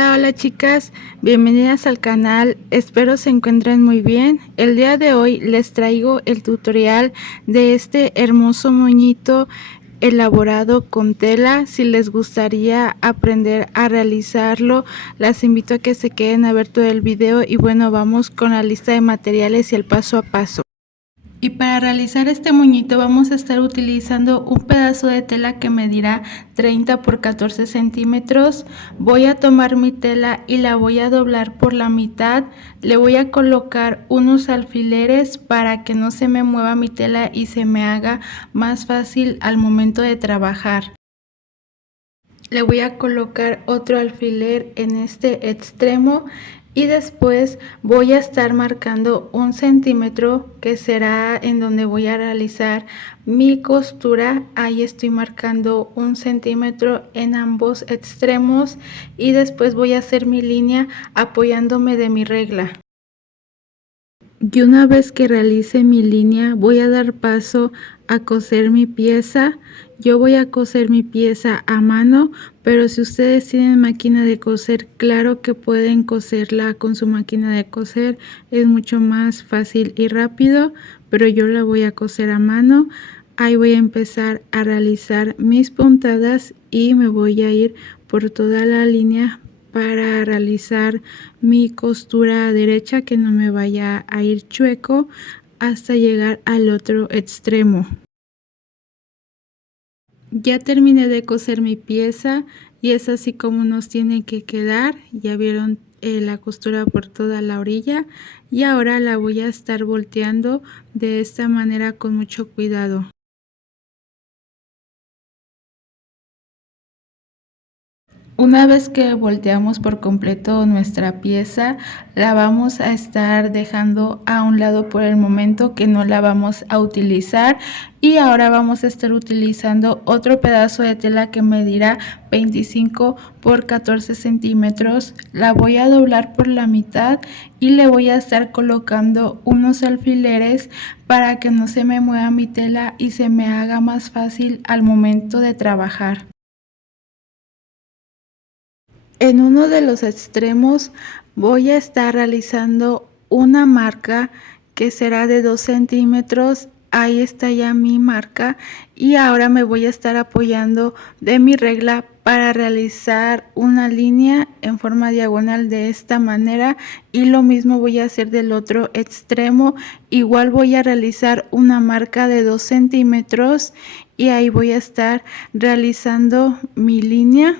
Hola chicas, bienvenidas al canal, espero se encuentren muy bien. El día de hoy les traigo el tutorial de este hermoso moñito elaborado con tela. Si les gustaría aprender a realizarlo, las invito a que se queden a ver todo el video y bueno, vamos con la lista de materiales y el paso a paso. Y para realizar este moñito vamos a estar utilizando un pedazo de tela que medirá 30 por 14 centímetros. Voy a tomar mi tela y la voy a doblar por la mitad. Le voy a colocar unos alfileres para que no se me mueva mi tela y se me haga más fácil al momento de trabajar. Le voy a colocar otro alfiler en este extremo y después voy a estar marcando 1 centímetro que será en donde voy a realizar mi costura. Ahí estoy marcando 1 centímetro en ambos extremos y después voy a hacer mi línea apoyándome de mi regla. Y una vez que realice mi línea voy a dar paso a coser mi pieza. Yo voy a coser mi pieza a mano, pero si ustedes tienen máquina de coser, claro que pueden coserla con su máquina de coser, es mucho más fácil y rápido, pero yo la voy a coser a mano. Ahí voy a empezar a realizar mis puntadas y me voy a ir por toda la línea para realizar mi costura derecha, que no me vaya a ir chueco hasta llegar al otro extremo. Ya terminé de coser mi pieza y es así como nos tiene que quedar. Ya vieron la costura por toda la orilla y ahora la voy a estar volteando de esta manera con mucho cuidado. Una vez que volteamos por completo nuestra pieza, la vamos a estar dejando a un lado por el momento, que no la vamos a utilizar, y ahora vamos a estar utilizando otro pedazo de tela que medirá 25 por 14 centímetros. La voy a doblar por la mitad y le voy a estar colocando unos alfileres para que no se me mueva mi tela y se me haga más fácil al momento de trabajar. En uno de los extremos voy a estar realizando una marca que será de 2 centímetros. Ahí está ya mi marca y ahora me voy a estar apoyando de mi regla para realizar una línea en forma diagonal de esta manera, y lo mismo voy a hacer del otro extremo. Igual voy a realizar una marca de 2 centímetros y ahí voy a estar realizando mi línea.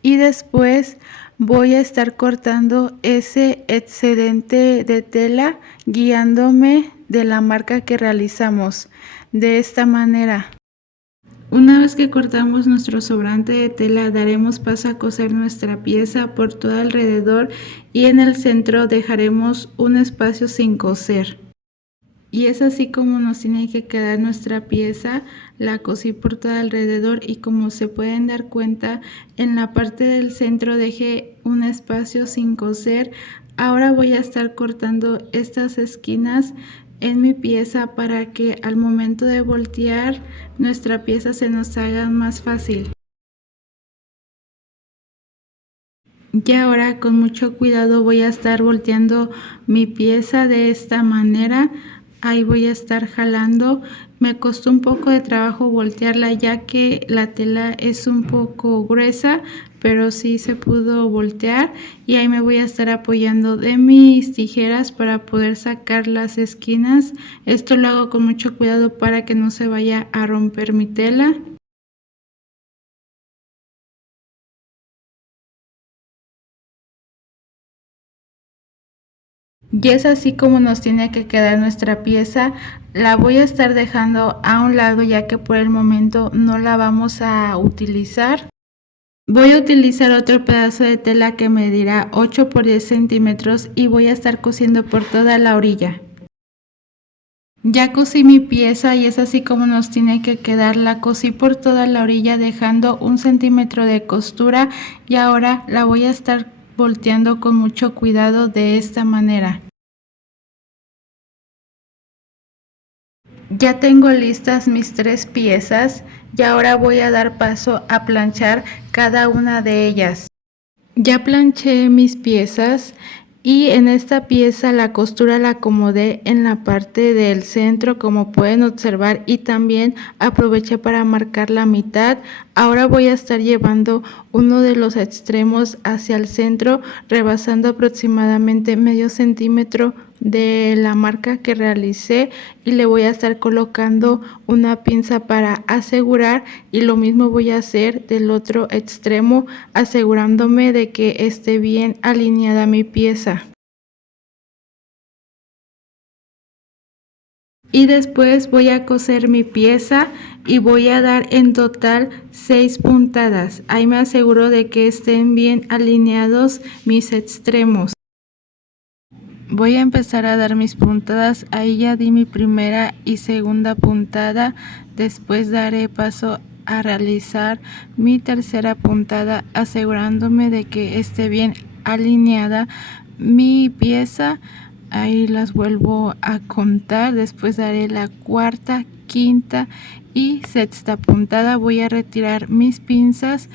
Y después voy a estar cortando ese excedente de tela guiándome de la marca que realizamos de esta manera. Una vez que cortamos nuestro sobrante de tela, daremos paso a coser nuestra pieza por todo alrededor y en el centro dejaremos un espacio sin coser. Y es así como nos tiene que quedar nuestra pieza. La cosí por todo alrededor y como se pueden dar cuenta, en la parte del centro dejé un espacio sin coser. Ahora voy a estar cortando estas esquinas en mi pieza para que al momento de voltear nuestra pieza se nos haga más fácil. Y ahora con mucho cuidado voy a estar volteando mi pieza de esta manera. Ahí voy a estar jalando. Me costó un poco de trabajo voltearla ya que la tela es un poco gruesa, pero sí se pudo voltear, y ahí me voy a estar apoyando de mis tijeras para poder sacar las esquinas. Esto lo hago con mucho cuidado para que no se vaya a romper mi tela. Y es así como nos tiene que quedar nuestra pieza. La voy a estar dejando a un lado ya que por el momento no la vamos a utilizar. Voy a utilizar otro pedazo de tela que medirá 8 por 10 centímetros y voy a estar cosiendo por toda la orilla. Ya cosí mi pieza y es así como nos tiene que quedar. La cosí por toda la orilla dejando 1 centímetro de costura y ahora la voy a estar volteando con mucho cuidado de esta manera. Ya tengo listas mis 3 piezas y ahora voy a dar paso a planchar cada una de ellas. Ya planché mis piezas y en esta pieza la costura la acomodé en la parte del centro, como pueden observar, y también aproveché para marcar la mitad. Ahora voy a estar llevando uno de los extremos hacia el centro, rebasando aproximadamente medio centímetro de la marca que realicé, y le voy a estar colocando una pinza para asegurar, y lo mismo voy a hacer del otro extremo, asegurándome de que esté bien alineada mi pieza. Y después voy a coser mi pieza y voy a dar en total 6 puntadas. Ahí me aseguro de que estén bien alineados mis extremos. Voy a empezar a dar mis puntadas. Ahí ya di mi primera y segunda puntada. Después daré paso a realizar mi tercera puntada, asegurándome de que esté bien alineada mi pieza. Ahí las vuelvo a contar. Después daré la cuarta, quinta y sexta puntada. Voy a retirar mis pinzas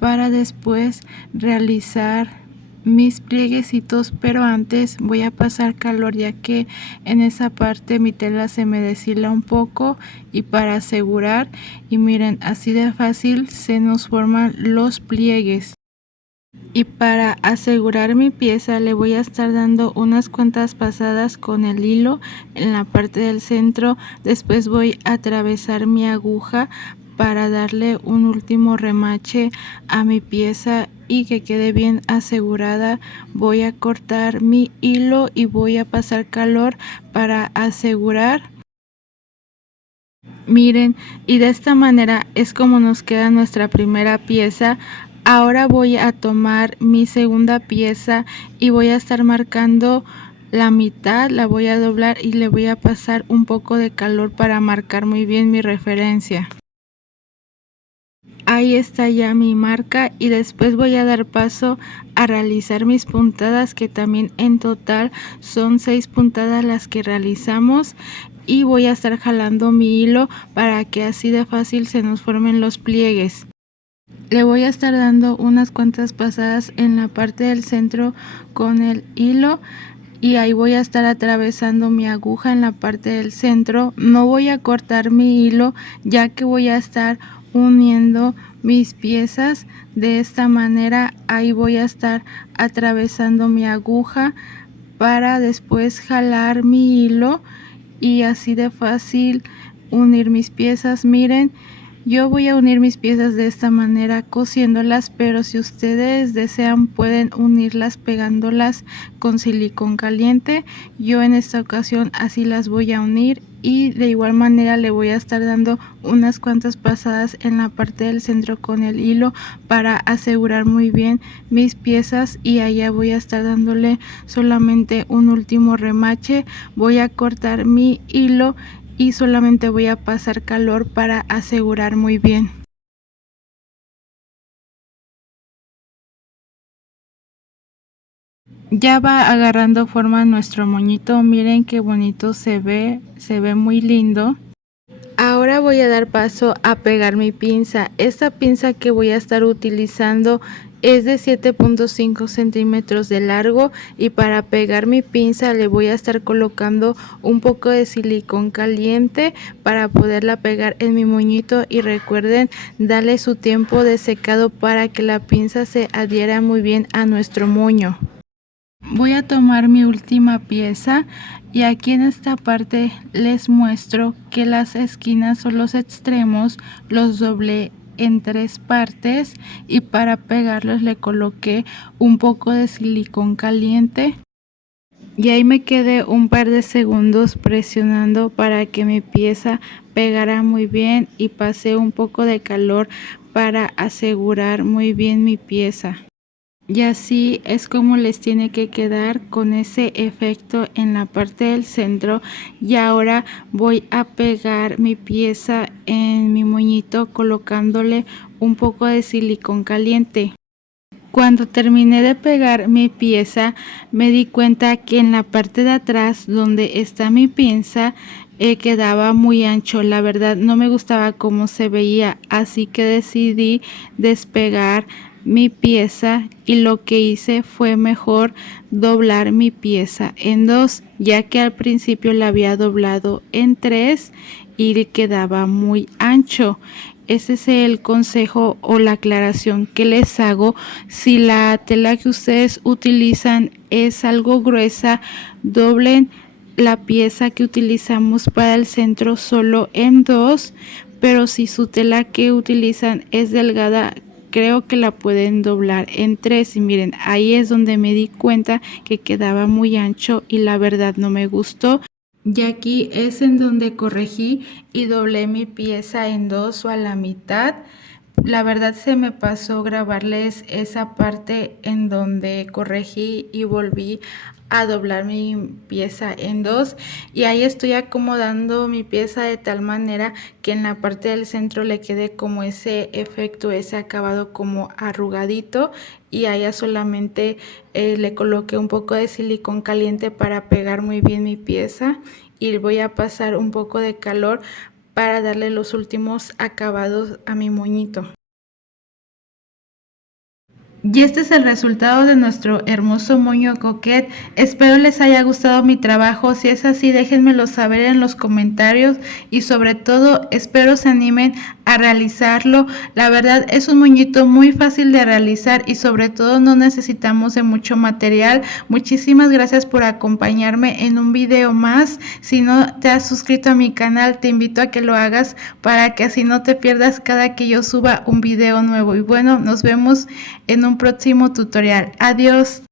para después realizar mis plieguecitos, pero antes voy a pasar calor, ya que en esa parte mi tela se me deshila un poco, y para asegurar, y miren, así de fácil se nos forman los pliegues. Y para asegurar mi pieza le voy a estar dando unas cuantas pasadas con el hilo en la parte del centro. Después voy a atravesar mi aguja para darle un último remache a mi pieza y que quede bien asegurada. Voy a cortar mi hilo y voy a pasar calor para asegurar. Miren, y de esta manera es como nos queda nuestra primera pieza. Ahora voy a tomar mi segunda pieza y voy a estar marcando la mitad, la voy a doblar y le voy a pasar un poco de calor para marcar muy bien mi referencia. Ahí está ya mi marca, y después voy a dar paso a realizar mis puntadas, que también en total son 6 puntadas las que realizamos, y voy a estar jalando mi hilo para que así de fácil se nos formen los pliegues. Le voy a estar dando unas cuantas pasadas en la parte del centro con el hilo, y ahí voy a estar atravesando mi aguja en la parte del centro. No voy a cortar mi hilo, ya que voy a estar uniendo mis piezas de esta manera. Ahí voy a estar atravesando mi aguja para después jalar mi hilo y así de fácil unir mis piezas. Miren, yo voy a unir mis piezas de esta manera cosiéndolas, pero si ustedes desean pueden unirlas pegándolas con silicón caliente. Yo en esta ocasión así las voy a unir, y de igual manera le voy a estar dando unas cuantas pasadas en la parte del centro con el hilo para asegurar muy bien mis piezas, y allá voy a estar dándole solamente un último remache. Voy a cortar mi hilo y solamente voy a pasar calor para asegurar muy bien. Ya va agarrando forma nuestro moñito. Miren qué bonito se ve muy lindo. Ahora voy a dar paso a pegar mi pinza. Esta pinza que voy a estar utilizando es de 7.5 centímetros de largo, y para pegar mi pinza le voy a estar colocando un poco de silicón caliente para poderla pegar en mi moñito, y recuerden darle su tiempo de secado para que la pinza se adhiera muy bien a nuestro moño. Voy a tomar mi última pieza, y aquí en esta parte les muestro que las esquinas o los extremos los doblé en 3 partes, y para pegarlos le coloqué un poco de silicón caliente, y ahí me quedé un par de segundos presionando para que mi pieza pegara muy bien, y pasé un poco de calor para asegurar muy bien mi pieza. Y así es como les tiene que quedar, con ese efecto en la parte del centro. Y ahora voy a pegar mi pieza en mi moñito colocándole un poco de silicón caliente. Cuando terminé de pegar mi pieza me di cuenta que en la parte de atrás donde está mi pinza quedaba muy ancho. La verdad no me gustaba cómo se veía, así que decidí despegar mi pieza y lo que hice fue mejor doblar mi pieza en 2, ya que al principio la había doblado en 3 y le quedaba muy ancho. Ese es el consejo o la aclaración que les hago. Si la tela que ustedes utilizan es algo gruesa, doblen la pieza que utilizamos para el centro solo en 2, pero si su tela que utilizan es delgada, creo que la pueden doblar en 3. Y miren, ahí es donde me di cuenta que quedaba muy ancho y la verdad no me gustó. Y aquí es en donde corregí y doblé mi pieza en 2 o a la mitad. La verdad se me pasó grabarles esa parte en donde corregí y volví a doblar mi pieza en 2, y ahí estoy acomodando mi pieza de tal manera que en la parte del centro le quede como ese efecto, ese acabado como arrugadito, y allá solamente le coloqué un poco de silicón caliente para pegar muy bien mi pieza, y voy a pasar un poco de calor para darle los últimos acabados a mi moñito. Y este es el resultado de nuestro hermoso moño coquette. Espero les haya gustado mi trabajo. Si es así, déjenmelo saber en los comentarios, y sobre todo espero se animen a realizarlo. La verdad es un moñito muy fácil de realizar y sobre todo no necesitamos de mucho material. Muchísimas gracias por acompañarme en un video más. Si no te has suscrito a mi canal, te invito a que lo hagas para que así no te pierdas cada que yo suba un video nuevo. Y bueno, nos vemos en un próximo tutorial. Adiós.